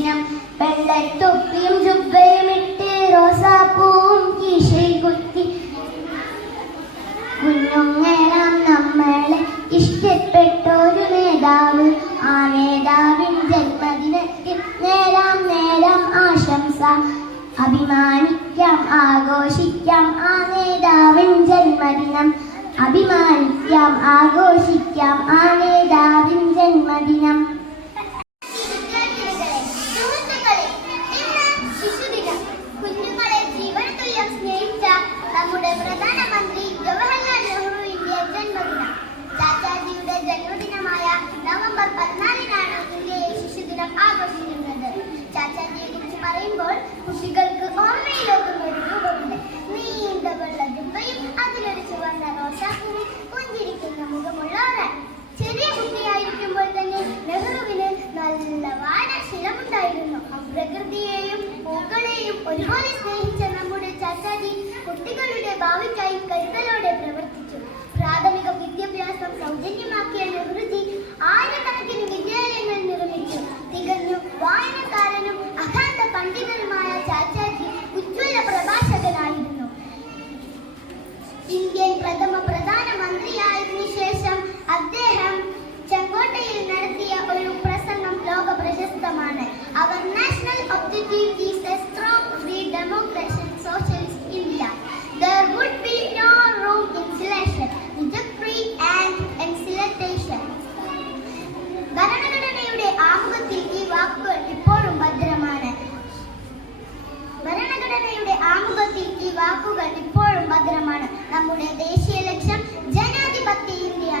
ദിനം വെള്ളത്തൊപ്പിയും ജുബയുമിട്ട് റോസാപ്പൂവും കീശയിൽ കുത്തി. കുഞ്ഞുങ്ങളാം നമ്മളെ ഇഷ്ടപ്പെട്ട നേതാവ്. ആ നേതാവിൻ ജന്മദിനത്തിൽ നേരാം നേരാം ആശംസ. അഭിമാനിക്കാം ആഘോഷിക്കാം ആ നേതാവിൻ ജന്മദിനം. അഭിമാനിക്കാം ആഘോഷിക്കാം കുട്ടികൾക്ക് ഓർമ്മയിലെത്തുന്ന ഒരു രൂപമുണ്ട്. നീണ്ട വെള്ള ജുബയും അതിലൊരു ചുവന്ന റോസാപ്പൂവും പുഞ്ചിരിക്കുന്ന മുഖമുള്ള ഒരാൾ ചെറിയ കുട്ടിയായിരിക്കുമ്പോൾ തന്നെ നെഹ്റുവിന് നല്ല വായനാശീലമുണ്ടായിരുന്നു പ്രകൃതിയെയും പൂക്കളെയും ഒരുപോലെ സ്നേഹിച്ച നമ്മുടെ ചാച്ചാജി കുട്ടികളുടെ ഭാവിക്കായി കരുതലോടെ പ്രഥമ പ്രധാനമന്ത്രിയായതിനു ശേഷം അദ്ദേഹം ചെങ്കോട്ടയിൽ നടത്തിയ ഒരു പ്രസംഗം ലോക പ്രശസ്തമാണ് അവർ national objective is a strong free democratic socialist India There would be no room selection, rejectory and excitation. ഭരണഘടനയുടെ ആമുഖത്തിൽ ഈ വാക്കുകൾ ഇപ്പോഴും ഭദ്രമാണ്. ഭരണഘടനയുടെ ആമുഖത്തിൽ ഈ വാക്കുകൾ ഇപ്പോഴും ഭദ്രമാണ്. നമ്മുടെ ദേശീയ ലക്ഷ്യം ജനാധിപത്യ ഇന്ത്യയാണ്.